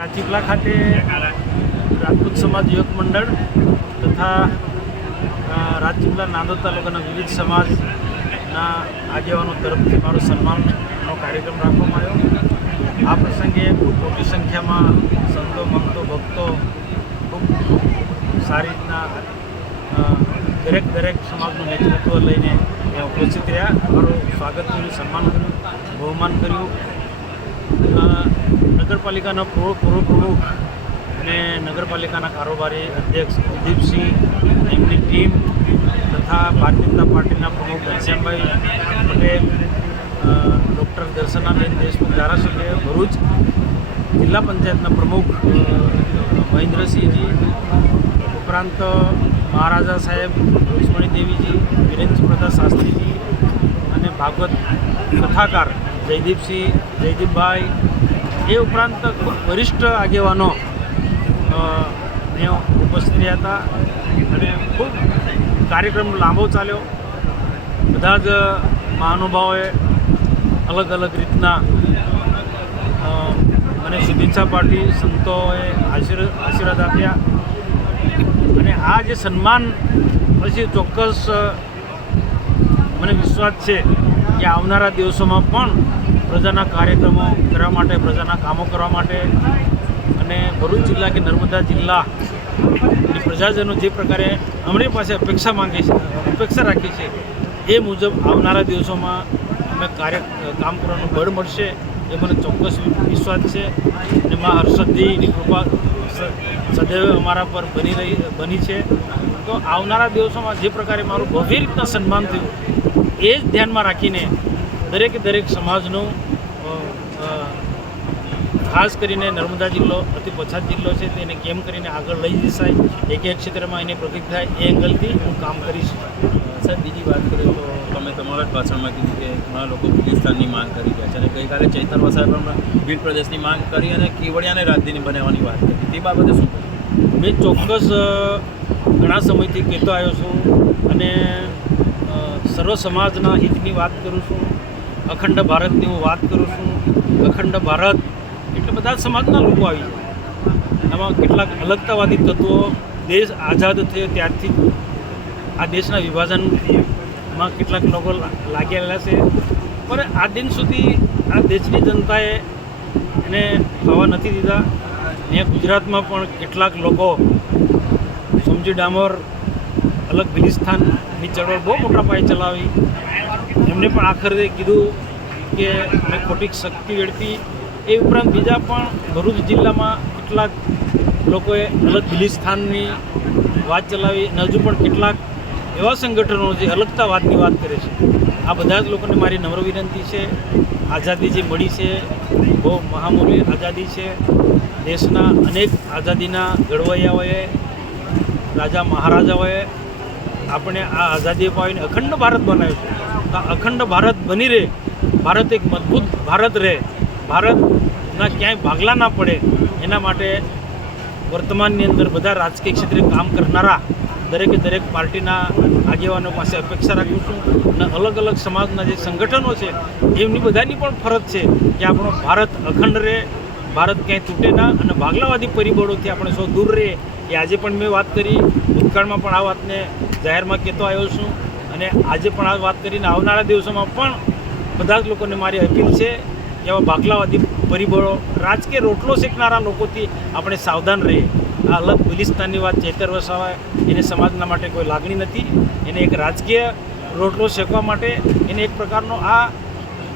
રાજપીપળા ખાતે રાજપૂત સમાજ યુવક મંડળ તથા રાજપીપળા નાંદોદ તાલુકાના વિવિધ સમાજના આગેવાનો તરફથી મારો સન્માનનો કાર્યક્રમ રાખવામાં આવ્યો. આ પ્રસંગે ખૂબ મોટી સંખ્યામાં સંતો ભક્તો ભક્તો ખૂબ સારી રીતના દરેક દરેક સમાજનું નેતૃત્વ લઈને ત્યાં ઉપસ્થિત રહ્યા. મારું સ્વાગત કર્યું, સન્માન કર્યું, બહુમાન કર્યું. નગરપાલિકાના પૂર્વ પ્રમુખ અને નગરપાલિકાના કારોબારી અધ્યક્ષ કુલદીપસિંહ એમની ટીમ તથા ભારતીય જનતા પાર્ટીના પ્રમુખ ઘનશ્યામભાઈ પટેલ ડૉક્ટર દર્શનાબેન દેશમુખ ધારાસભ્ય ભરૂચ, જિલ્લા પંચાયતના પ્રમુખ મહેન્દ્રસિંહજી, ઉપરાંત મહારાજા સાહેબ રુક્ષ્મણી દેવીજી વિરેન્દ્ર પ્રતાપ શાસ્ત્રીજી અને ભાગવત કથાકાર જયદીપસિંહ, જયદીપભાઈ, એ ઉપરાંત વરિષ્ઠ આગેવાનો ઉપસ્થિત રહ્યા હતા અને ખૂબ કાર્યક્રમ લાંબો ચાલ્યો. બધા જ મહાનુભાવોએ અલગ અલગ રીતના મને શુભેચ્છા પાઠવી, સંતોએ આશીર્ આશીર્વાદ આપ્યા. અને આ જે સન્માન પછી ચોક્કસ, મને વિશ્વાસ છે કે આવનારા દિવસોમાં પણ પ્રજાના કાર્યક્રમો કરવા માટે, પ્રજાના કામો કરવા માટે અને ભરૂચ જિલ્લા કે નર્મદા જિલ્લા પ્રજાજનો જે પ્રકારે અમારી પાસે અપેક્ષા માંગે છે, અપેક્ષા રાખી છે, એ મુજબ આવનારા દિવસોમાં અમે કાર્ય, કામ કરવાનું બળ મળશે, એ મને ચોક્કસ વિશ્વાસ છે અને મા હર્ષદજીની કૃપા સદૈવ અમારા પર બની રહી, બની છે. તો આવનારા દિવસોમાં જે પ્રકારે મારું ભવ્ય રીતના સન્માન થયું, એ જ ધ્યાનમાં રાખીને દરેકે દરેક સમાજનું ખાસ કરીને નર્મદા જિલ્લો અતિ પછાત જિલ્લો છે તેને કેમ કરીને આગળ લઈ જશાય એક એક ક્ષેત્રમાં એની પ્રગતિ થાય એ એંગલથી હું કામ કરીશ. સાહેબ બીજી વાત કરીએ તો તમે તમારા જ ભાષણમાં કીધું કે ઘણા લોકો પાકિસ્તાનની માંગ કરી રહ્યા છે અને ગઈકાલે ચૈતર પણ ભીલ પ્રદેશની માંગ કરી અને કેવડિયાને રાજધાની બનાવવાની વાત કરી. તે બાબતે શું મેં ચોક્કસ ઘણા સમયથી કહેતો આવ્યો છું અને સર્વ સમાજના હિતની વાત કરું છું. અખંડ ભારતની હું વાત કરું છું, અખંડ ભારત એટલે બધા સમાજના લોકો આવી જાય એમાં કેટલાક અલગતાવાદી તત્વો દેશ આઝાદ થયો ત્યારથી આ દેશના વિભાજનમાં કેટલાક લોકો લાગેલા છે. પણ આ દિન સુધી આ દેશની જનતાએ એને થવા નથી દીધા. અહીંયા ગુજરાતમાં પણ કેટલાક લોકો સમજી ડામોર અલગ ભિલિસ્તાનની ચળવળ બહુ મોટા પાયે ચલાવી. એમને પણ આખરે કીધું કે મેં ખોટી શક્તિ વેડફી. એ ઉપરાંત બીજા પણ ભરૂચ જિલ્લામાં કેટલાક લોકોએ અલગ ભિલિસ્તાનની વાત ચલાવી અને હજુ પણ કેટલાક એવા સંગઠનો જે અલગતા વાતની વાત કરે છે. આ બધા જ લોકોને મારી નમ્ર વિનંતી છે. આઝાદી જે મળી છે, બહુ મહામૂલ્ય આઝાદી છે. દેશના અનેક આઝાદીના ઘડવૈયાઓએ, રાજા મહારાજાઓએ આપણે આ આઝાદી અપાવીને અખંડ ભારત બનાવ્યું છે. તો અખંડ ભારત બની રહે. ભારત એક મજબૂત ભારત રહે. ભારતના ક્યાંય ભાગલા ના પડે. એના માટે વર્તમાનની અંદર બધા રાજકીય ક્ષેત્રે કામ કરનારા દરેકે દરેક પાર્ટીના આગેવાનો પાસે અપેક્ષા રાખું છું. અને અલગ અલગ સમાજના જે સંગઠનો છે, એમની બધાની પણ ફરજ છે કે આપણો ભારત અખંડ રહે. ભારત ક્યાંય તૂટે ના અને ભાગલાવાદી પરિબળોથી આપણે સૌ દૂર રહીએ. એ આજે પણ મેં વાત કરી, ભૂતકાળમાં પણ આ વાતને જાહેરમાં કહેતો આવ્યો છું. અને આજે પણ આ વાત કરીને આવનારા દિવસોમાં પણ બધા જ લોકોને મારી અપીલ છે એવા બાકલાવાદી પરિબળો, રાજકીય રોટલો શેકનારા લોકોથી આપણે સાવધાન રહીએ. આ અલગ બલિસ્તાનની વાત ચેતર વસાવા, એને સમાજના માટે કોઈ લાગણી નથી. એને એક રાજકીય રોટલો શેકવા માટે એને એક પ્રકારનો આ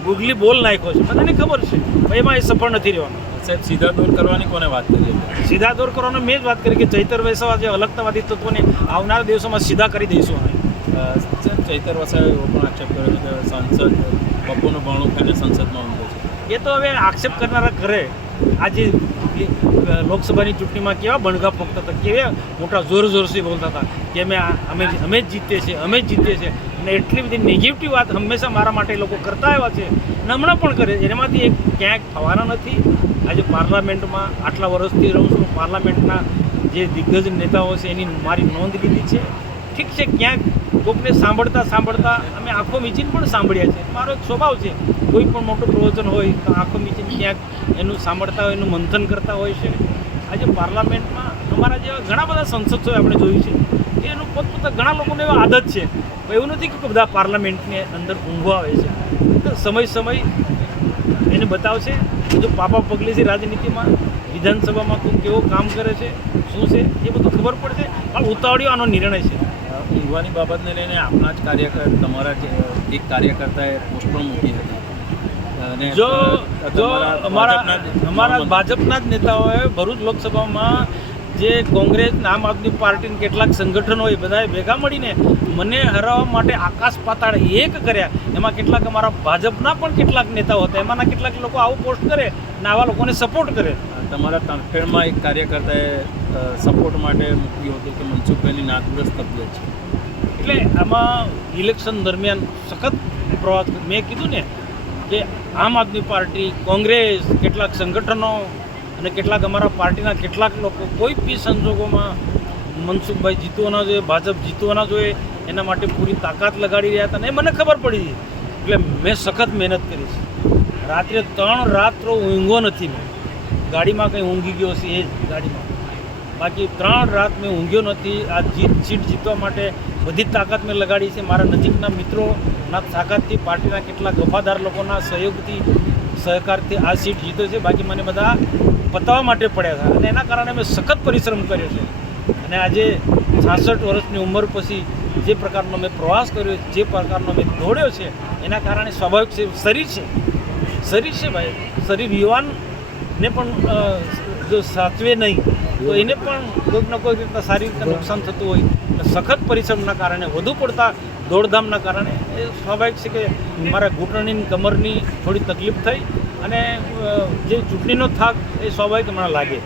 ગુગલી બોલ નાખ્યો છે. બધાને ખબર છે. એમાં એ સફળ નથી રહેવાનો. સાહેબ સીધા દૂર કરવાની કોને વાત કરી સીધા દૂર કરવાનો મેં જ વાત કરી કે ચૈતર વૈસવા જે અલગતાવાદી તત્વોને આવનારા દિવસોમાં સીધા કરી દઈશું અમે. ચૈતર વસાવે એવો પણ આક્ષેપ કર્યો છે કે સંસદ બપોરનું ભણું ખાઈને સંસદમાં ઊંધો છે. એ તો હવે આક્ષેપ કરનારા કરે આજે લોકસભાની ચૂંટણીમાં કેવા બણગા ફોકતા હતા કેવા મોટા જોર જોરથી બોલતા હતા કે અમે અમે અમે જ જીતીએ છીએ અમે જ જીતીએ છીએ. અને એટલી બધી નેગેટિવ વાત હંમેશા મારા માટે લોકો કરતા આવ્યા છે. અને હમણાં પણ કરે છે. એનામાંથી એક ક્યાંક થવાના નથી. આજે પાર્લામેન્ટમાં આટલા વર્ષથી રહું છું. પાર્લામેન્ટના જે દિગ્ગજ નેતાઓ છે, એની મારી નોંધ લીધી છે. ઠીક છે, ક્યાંક કોકને સાંભળતા સાંભળતા અમે આંખો મીચીને પણ સાંભળ્યા છે. મારો એક સ્વભાવ છે. કોઈ પણ મોટું પ્રવચન હોય તો આંખો મીચીને ક્યાંક એનું સાંભળતા હોય, એનું મંથન કરતા હોય છે. આજે પાર્લામેન્ટમાં અમારા જેવા ઘણા બધા સંસદોએ આપણે જોયું છે. એનું પોતપોતા ઘણા લોકોને એવા આદત છે. એવું નથી કે બધા પાર્લામેન્ટની અંદર ઊંઘવા આવે છે. સમય સમય એને બતાવશે જો પાપા પગલે છે રાજનીતિમાં વિધાનસભામાં તું કેવો કામ કરે છે શું છે એ બધું ખબર પડશે. પણ ઉતાવળ્યો આનો નિર્ણય છે. યુવાની બાબતને લઈને આપણા જ કાર્યકર તમારા જે એક કાર્યકર્તાએ પોસ્ટ પણ મૂકી હતી. અને જો જો અમારા અમારા ભાજપના જ નેતાઓએ ભરૂચ લોકસભામાં જે કોંગ્રેસ આમ આદમી પાર્ટીના કેટલાક સંગઠનો એ બધાએ ભેગા મળીને મને હરાવવા માટે આકાશ પાતાળ એક કર્યા. એમાં કેટલાક અમારા ભાજપના પણ કેટલાક નેતાઓ હતા. એમાંના કેટલાક લોકો આવું પોસ્ટ કરે ને આવા લોકોને સપોર્ટ કરે. તમારા તરફેણમાં એક કાર્યકર્તાએ સપોર્ટ માટે મૂક્યું હતું કે મનસુખભાઈની નાદુરસ્ત તબિયત છે. એટલે આમાં ઇલેક્શન દરમિયાન સખત પ્રવાસ મેં કીધું ને કે આમ આદમી પાર્ટી કોંગ્રેસ કેટલાક સંગઠનો અને કેટલાક અમારા પાર્ટીના કેટલાક લોકો કોઈ બી સંજોગોમાં મનસુખભાઈ જીતવાના જોઈએ ભાજપ જીતવાના જોઈએ એના માટે પૂરી તાકાત લગાડી રહ્યા હતા એ મને ખબર પડી એટલે મેં સખત મહેનત કરી છે. રાત્રે ત્રણ રાત્રો ઊંઘો નથી મેં. ગાડીમાં કંઈ ઊંઘી ગયો છે એ જ ગાડીમાં. બાકી ત્રણ રાત મેં ઊંઘ્યો નથી. આ જીત સીટ જીતવા માટે બધી તાકાત મેં લગાડી છે. મારા નજીકના મિત્રોના તાકાતથી પાર્ટીના કેટલાક વફાદાર લોકોના સહયોગથી સહકારથી આ સીટ જીત્યો છે. બાકી મને બધા પતાવવા માટે પડ્યા હતા અને એના કારણે મેં સખત પરિશ્રમ કર્યો છે. અને આજે છાસઠ વર્ષની ઉંમર પછી જે પ્રકારનો મેં પ્રવાસ કર્યો, જે પ્રકારનો મેં દોડ્યો છે, એના કારણે સ્વાભાવિક છે, શરીર છે. શરીર છે ભાઈ. શરીર યુવાનને પણ જો સાચવે નહીં, તો એને પણ કોઈક ને કોઈક રીતના સારી રીતે નુકસાન થતું હોય. સખત પરિશ્રમના કારણે વધુ પડતા દોડધામના કારણે એ સ્વાભાવિક છે કે મારા ઘૂંટણની કમરની થોડી તકલીફ થઈ અને જે ચૂંટણીનો થાક એ સ્વાભાવિક હમણાં લાગે.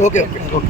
Okay okay okay